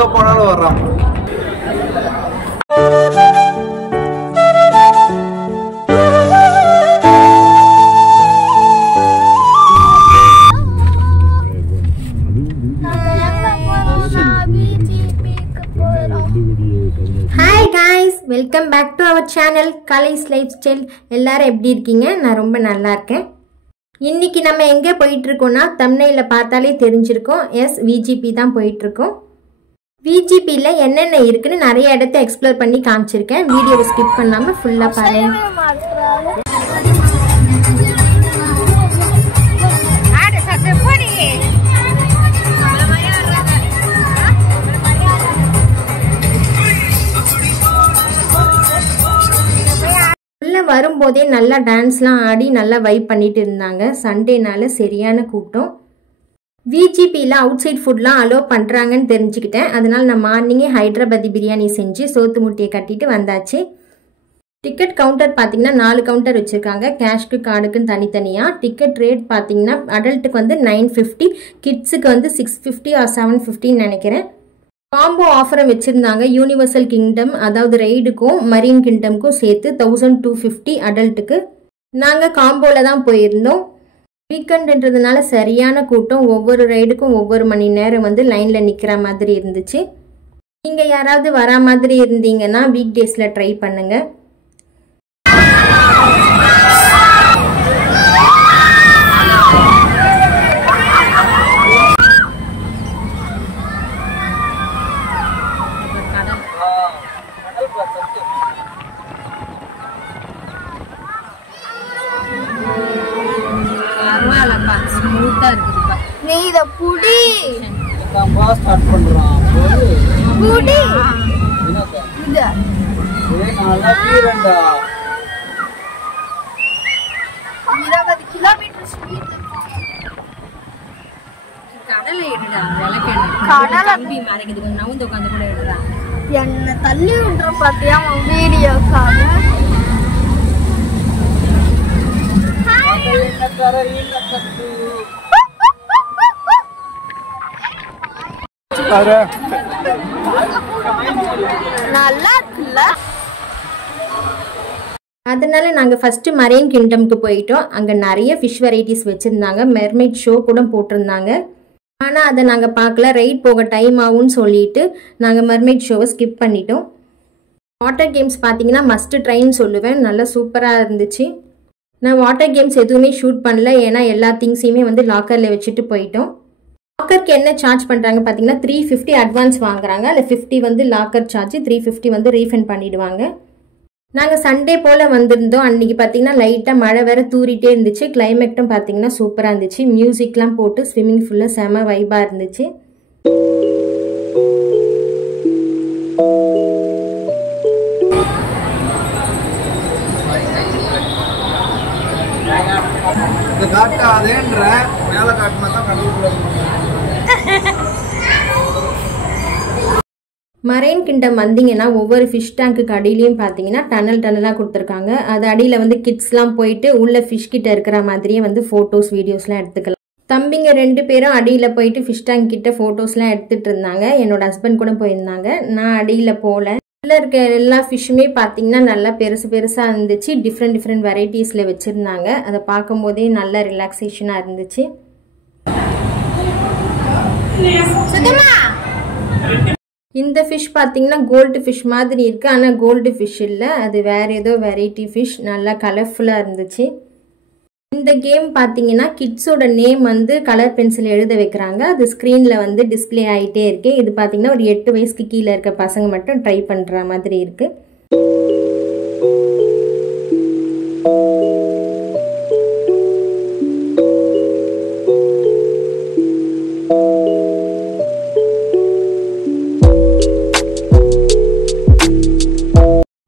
எங்க போனாலும் வர்றான். Hi guys, welcome back to our channel Kala's Lifestyle. எல்லாரும் எப்படி இருக்கீங்க? நான் ரொம்ப நல்லா இருக்கேன். இன்னைக்கு நம்ம எங்க போயிட்டு இருக்கோம்னா thumbnailல பார்த்தாலே தெரிஞ்சிருக்கும். எஸ் VGP தான் போயிட்டு இருக்கோம். VGPல என்னென்ன இருக்குன்னு நிறைய இடத்தை எக்ஸ்ப்ளோர் பண்ணி காமிச்சிருக்கேன். வீடியோவை ஸ்கிப் பண்ணாம ஃபுல்லா பாருங்க. வரும்போதே நல்லா டான்ஸ்லாம் ஆடி நல்லா வைப் பண்ணிட்டு இருந்தாங்க. சண்டேனால சரியான கூட்டம். VGPல அவுட் சைட் ஃபுட்லாம் அலோவ் பண்ணுறாங்கன்னு தெரிஞ்சுக்கிட்டேன். அதனால் நான் மார்னிங்கே ஹைதராபாதி பிரியாணி செஞ்சு சோத்து முட்டையை கட்டிட்டு வந்தாச்சு. டிக்கெட் கவுண்டர் பார்த்தீங்கன்னா 4 கவுண்டர் வச்சுருக்காங்க. கேஷ்க்கு கார்டுக்குன்னு தனித்தனியாக. டிக்கெட் ரேட் பார்த்தீங்கன்னா அடல்ட்டுக்கு வந்து 950, கிட்ஸுக்கு வந்து 650 ஆர் 750 நினைக்கிறேன். காம்போ ஆஃபரை வச்சுருந்தாங்க. யூனிவர்சல் கிங்டம் அதாவது ரைடுக்கும் மரீன் கிங்டம்க்கும் சேர்த்து 1250 அடல்ட்டுக்கு. நாங்கள் காம்போவில் தான் போயிருந்தோம். வீக்கெண்டுன்றதுனால சரியான கூட்டம். ஒவ்வொரு ரைடுக்கும் ஒவ்வொரு மணி நேரம் வந்து லைனில் நிற்கிற மாதிரி இருந்துச்சு. நீங்கள் யாராவது வரா மாதிரி இருந்தீங்கன்னா வீக் டேஸில் ட்ரை பண்ணுங்கள். நீ இத புடி நம்ம ஸ்டார்ட் பண்றோம். புடி இத ஒரே நாளா பீரண்டா 20 கிலோமீட்டர் ஸ்பீட்ல கடலை எடுடா, விளக்கெண்ணு. கடலை கம்பி மறைக்குது, நவுந்து உட்காந்து கூட எடுறா. என்ன தள்ளி விட்டுற பாத்தியா வீடியோக்காக. நல்லா இருக்குல்ல. அதனால நாங்கள் ஃபஸ்ட்டு மரீன் கிங்டம்க்கு போயிட்டோம். அங்கே நிறைய ஃபிஷ் வெரைட்டிஸ் வச்சுருந்தாங்க. மெர்மைட் ஷோ கூட போட்டிருந்தாங்க. ஆனால் அதை நாங்கள் பார்க்கல. ரைட் போக டைம் ஆகும்னு சொல்லிட்டு நாங்கள் மெர்மைட் ஷோவை ஸ்கிப் பண்ணிட்டோம். வாட்டர் கேம்ஸ் பார்த்தீங்கன்னா மஸ்ட்டு ட்ரைன்னு சொல்லுவேன். நல்லா சூப்பராக இருந்துச்சு. நான் வாட்டர் கேம்ஸ் எதுவுமே ஷூட் பண்ணல. ஏன்னா எல்லா திங்ஸையுமே வந்து லாக்கரில் வச்சுட்டு போயிட்டோம். லாக்கருக்கு என்ன சார்ஜ் பண்ணுறாங்க பார்த்தீங்கன்னா 350 அட்வான்ஸ் வாங்குறாங்க. அதில் 50 வந்து லாக்கர் சார்ஜ், 350 வந்து ரீஃபண்ட் பண்ணிவிடுவாங்க. நாங்கள் சண்டே போல் வந்திருந்தோம். அன்றைக்கி பார்த்தீங்கன்னா லைட்டாக மழை வேறு தூரிட்டே இருந்துச்சு. கிளைமேட்டும் பார்த்தீங்கன்னா சூப்பராக இருந்துச்சு. மியூசிக்லாம் போட்டு ஸ்விம்மிங் ஃபுல்லாக செம வைபாக இருந்துச்சு. காட்டாதேன்ற மேலே காட்டினா தான் கடவுள். மரைன் கிங்டம் வந்தீங்கன்னா ஒவ்வொரு ஃபிஷ் டேங்க்கு அடியிலையும் பார்த்தீங்கன்னா டனலாக கொடுத்துருக்காங்க. அது அடியில் வந்து கிட்ஸ்லாம் போயிட்டு உள்ள ஃபிஷ் கிட்ட இருக்கிற மாதிரியே வந்து ஃபோட்டோஸ் வீடியோஸ்லாம் எடுத்துக்கலாம். தம்பிங்க 2 பேரும் அடியில் போயிட்டு ஃபிஷ் டேங்க் கிட்ட ஃபோட்டோஸ்லாம் எடுத்துகிட்டு இருந்தாங்க. என்னோட ஹஸ்பண்ட் கூட போயிருந்தாங்க. நான் அடியில் போகல. உள்ள இருக்க எல்லா ஃபிஷ்ஷுமே பார்த்தீங்கன்னா நல்லா பெருசாக இருந்துச்சு. டிஃப்ரெண்ட் வெரைட்டிஸில் வச்சுருந்தாங்க. அதை பார்க்கும்போதே நல்ல ரிலாக்ஸேஷனாக இருந்துச்சு. இந்த ஃபிஷ் பார்த்தீங்கன்னா கோல்டு ஃபிஷ் மாதிரி இருக்குது. ஆனால் கோல்டு ஃபிஷ் இல்லை, அது வேறு ஏதோ வெரைட்டி ஃபிஷ். நல்லா கலர்ஃபுல்லாக இருந்துச்சு. இந்த கேம் பார்த்தீங்கன்னா கிட்ஸோட நேம் வந்து கலர் பென்சில் எழுத வைக்கிறாங்க. அது ஸ்க்ரீனில் வந்து டிஸ்பிளே ஆகிட்டே இருக்கு. இது பார்த்தீங்கன்னா ஒரு 8 வயசுக்கு கீழே இருக்க பசங்க மட்டும் ட்ரை பண்ணுற மாதிரி இருக்குது.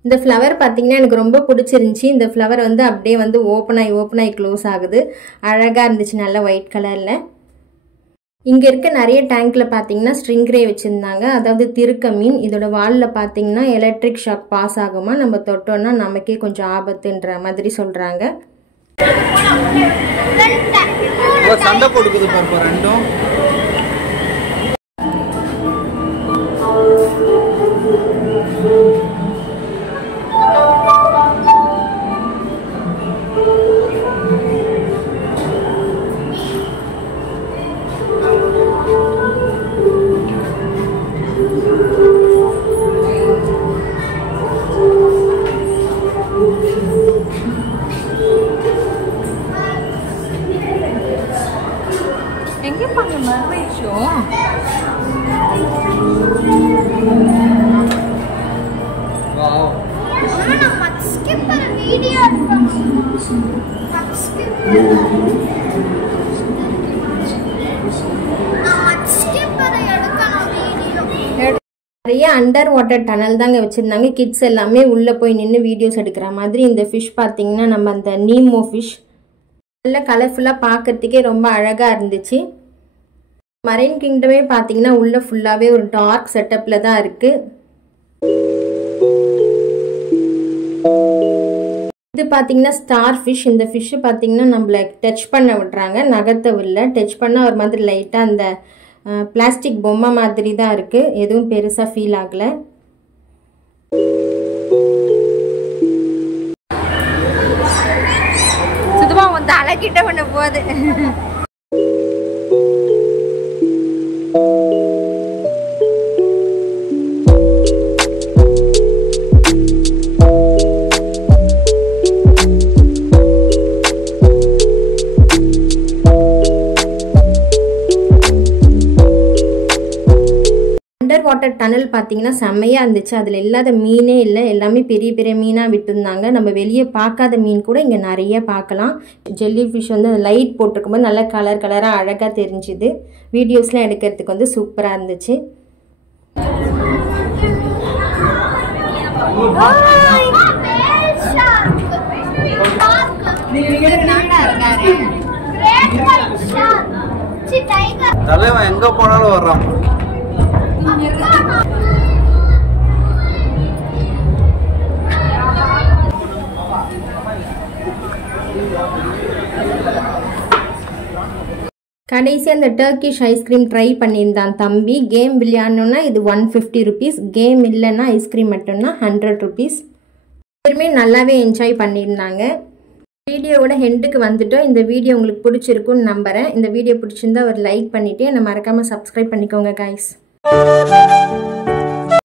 இந்த ஃப்ளவர் பார்த்தீங்கன்னா எனக்கு ரொம்ப பிடிச்சிருந்துச்சி. இந்த ஃப்ளவர் வந்து அப்படியே வந்து ஓப்பன் ஆகி க்ளோஸ் ஆகுது. அழகாக இருந்துச்சு, நல்ல ஒயிட் கலரில். இங்கே இருக்க நிறைய டேங்க்கில் பார்த்தீங்கன்னா ஸ்ட்ரிங்ரே வச்சுருந்தாங்க. அதாவது திருக்க மீன். இதோட வாலில் பார்த்தீங்கன்னா எலக்ட்ரிக் ஷாக் பாஸ் ஆகுமா, நம்ம தொட்டோன்னா நமக்கே கொஞ்சம் ஆபத்துன்ற மாதிரி சொல்கிறாங்க. சண்டை போட்டுக்குது பாருப்பா ரெண்டும். நம்ம ஸ்கிப்பர் வீடியோ எடுக்கணும். ஸ்கிப்பர் எடுக்கணும் வீடியோ. நிறைய அண்டர் வாட்டர் டனல் தாங்க வச்சுருந்தாங்க. கிட்ஸ் எல்லாமே உள்ளே போய் நின்று வீடியோஸ் எடுக்கிற மாதிரி. இந்த ஃபிஷ் பார்த்தீங்கன்னா நம்ம அந்த நீமோ ஃபிஷ் நல்ல கலர்ஃபுல்லாக பார்க்கறதுக்கே ரொம்ப அழகாக இருந்துச்சு. மரைன் கிங்டமே பார்த்தீங்கன்னா உள்ளே ஃபுல்லாகவே ஒரு டார்க் செட்டப்பில் தான் இருக்குது. இது பார்த்தீங்கன்னா ஸ்டார் ஃபிஷ். இந்த ஃபிஷ்ஷு பார்த்தீங்கன்னா நம்மளை டச் பண்ண விடுறாங்க, நகத்தை இல்லை. டச் பண்ணால் ஒரு மாதிரி லைட்டாக அந்த பிளாஸ்டிக் பொம்மை மாதிரி தான் இருக்குது. எதுவும் பெருசாக ஃபீல் ஆகலை. சுத்தமாக வந்து அழகிட்ட பண்ண போகுது. அண்டர் வாட்டர் டனல் பார்த்தீங்கன்னா செம்மையாக இருந்துச்சு. அதில் இல்லாத மீனே இல்லை, எல்லாமே பெரிய பெரிய மீனாக விட்டுருந்தாங்க. நம்ம வெளியே பார்க்காத மீன் கூட இங்கே நிறைய பார்க்கலாம். ஜெல்லி ஃபிஷ் வந்து லைட் போட்டிருக்கும்போது நல்லா கலர் கலராக அழகாக தெரிஞ்சுது. வீடியோஸ்லாம் எடுக்கிறதுக்கு வந்து சூப்பராக இருந்துச்சு. தலைவன் எங்க போனாலும் வர்றான். கடைசி அந்த டர்க்கிஷ் ஐஸ்கிரீம் ட்ரை பண்ணியிருந்தான் தம்பி. கேம் விளையாடணுன்னா இது 150 rupees, கேம் இல்லைன்னா ஐஸ்கிரீம் மட்டும்னா 100 rupees. எல்லாருமே நல்லாவே என்ஜாய் பண்ணியிருந்தாங்க. வீடியோவோட ஹெண்டுக்கு வந்துட்டோம். இந்த வீடியோ உங்களுக்கு பிடிச்சிருக்குன்னு நம்புகிறேன். இந்த வீடியோ பிடிச்சிருந்தா ஒரு லைக் பண்ணிவிட்டு என்னை மறக்காமல் சப்ஸ்கிரைப் பண்ணிக்கோங்க கைஸ்.